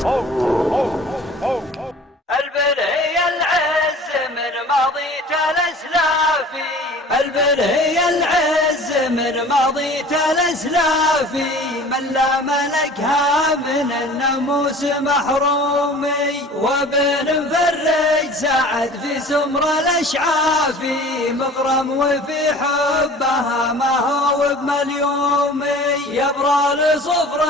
البلهي العز من ماضيته الاسلافي، البلهي العز من ماضيته الاسلافي، من لا ملكها من الناموس محرومي، وبن مفرج سعد في سمر الاشعافي، مغرم وفي حبها ما هو بمليومي، يبرى لصفر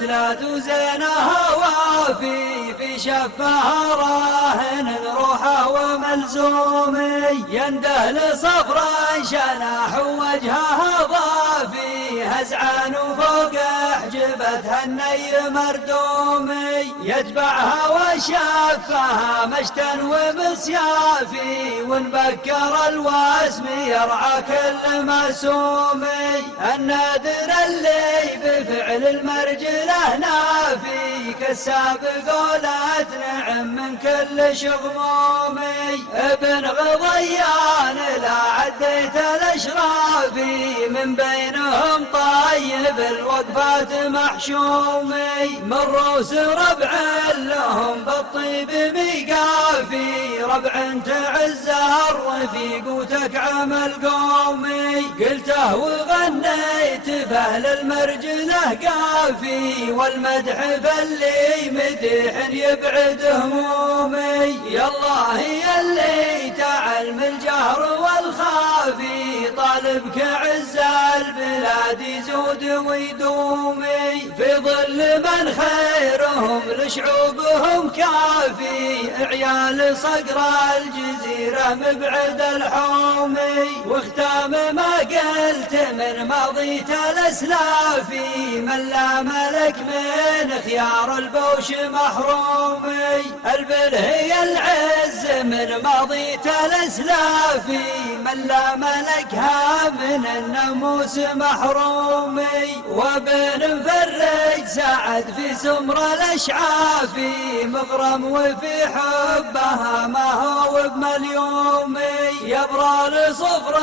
ثلاث وزينها وافي، في شفها راهن روحه وملزومي، ينده لصفر شناح وجهها ضافي، هزعان وفوق حجبتها الني مردومي، يتبعها وشفها مشتا ومسيافي، ونبكر الواسم يرعى كل معسومي، النادر اللي بفعل المرجله نافي، كساب قولات نعم من كل شغمومي، ابن غضيان لا عديت الاشرافي، من بينهم طيب الوقفات محشومي، من روس ربع لهم بالطيب ميقافي، ربع تعز الرفيق وتكعم القومي، قلته وغنيت فهل المرجله قافي، والمدح فاللي مديح يبعد همومي، يالله يلي تعلم الجهر والخافي، طالبك عز البلاد يزود ويدومي، في ظل من خيرهم لشعوبهم كافي، عيال صقر الجزيرة مبعد الحومي، واختام ما قلت من ماضيت الاسلافي، من لا ملك من خيار البوش محرومي، البلهي العز من ماضيت الاسلافي، من لا ملكها من الناموس محرومي، وبن مفرج سعد في سمر الاشعافي، مغرم وفي حبها ما هو بمليومي، يبرى لصفر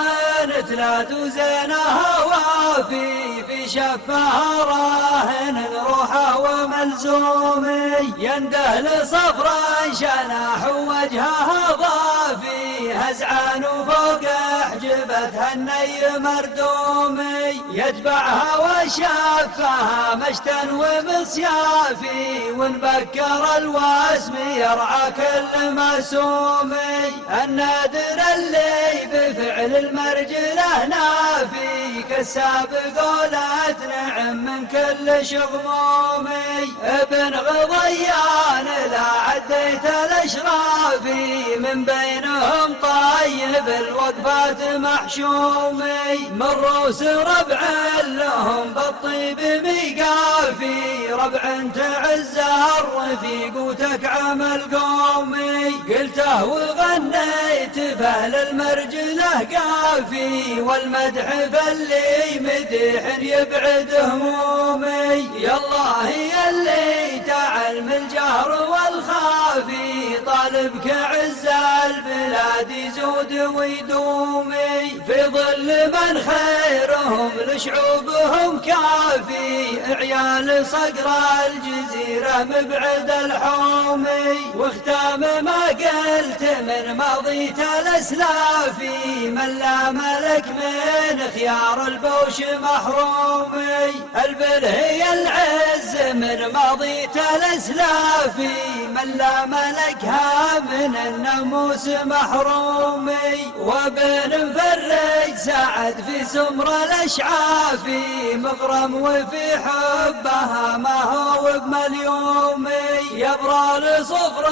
ثلاث وزينها وافي، في شفها راهن روحه وملزومي، ينده لصفر شناح وجهها ضافي، هزعان وفوق حجبتها الني مردومي، يتبعها وشفها مشتا ومسيافي، ونبكر الواسم يرعى كل معسومي، النادر اللي بفعل المرجله نافي، كساب قولات نعم من كل شغمومي، ابن غضيان لا عديت الاشرافي، من بينهم طيب الوقفات محشومي، من روس ربع لهم بالطيب ميقافي، ربع تعز الرفيق وتكعم القومي، قلته وغنيت فهل المرجله قافي، والمدح فاللي مديح يبعد همومي، يالله يلي تعلم الجهر والخافي، طالبك عز البلاد يزود ويدومي، في ظل من خيرهم لشعوبهم كافي، عيال صقر الجزيرة مبعد الحومي، واختام ما قلت من ماضيت الاسلافي، من لا ملك من خيار البوش محرومي، البلهي العز من ماضيت الاسلافي، من لا ملكها من الناموس محرومي، وبن مفرج سعد في سمر الاشعافي، مغرم وفي حبها ما هو بمليومي، يبرى لصفر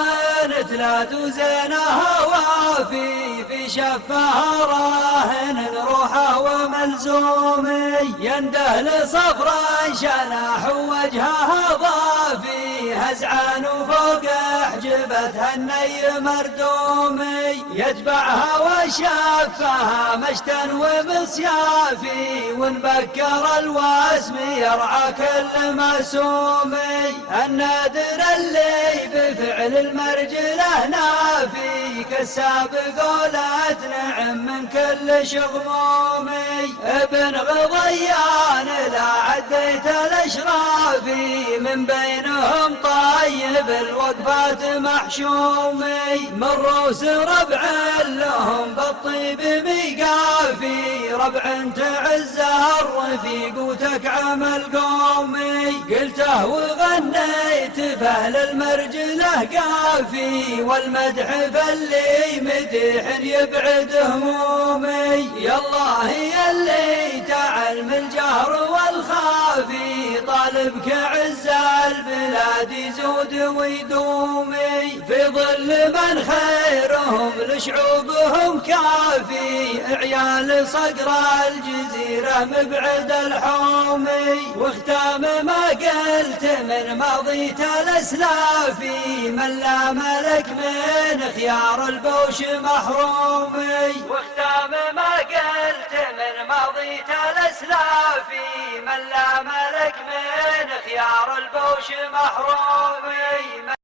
ثلاث وزينها وافي، في شفها راهن روحه وملزومي، ينده لصفر شناح وجهها ضافي، هزعان وفوق حجبتها الني مردومي، يتبعها وشفها مشتا ومسيافي، ونبكر الواسم يرعى كل معسومي، النادر اللي بفعل المرجله نافي، كساب قولات نعم من كل شغمومي، ابن غضيان لا عديت الاشرافي، من بينهم طيب الوقفات محشومي، من روس ربع لهم بالطيب ميقافي، ربع تعزه الرفيق وتكعم القومي، قلته وغنيت فهل المرجله قافي، والمدح فاللي مدح يبعد همومي، يالله يلي تعلم الجهر والخافي، طالبك عز البلاد يزود ويدومي، في ظل من خيرهم لشعوبهم كافي، عيال صقر الجزيرة مبعد الحومي، واختام ما قلت من ماضيت الاسلافي، من لا ملك من خيار البوش محرومي، واختام ما قلت من ماضيت الاسلافي، من لا ملك من خيار البوش محرومي.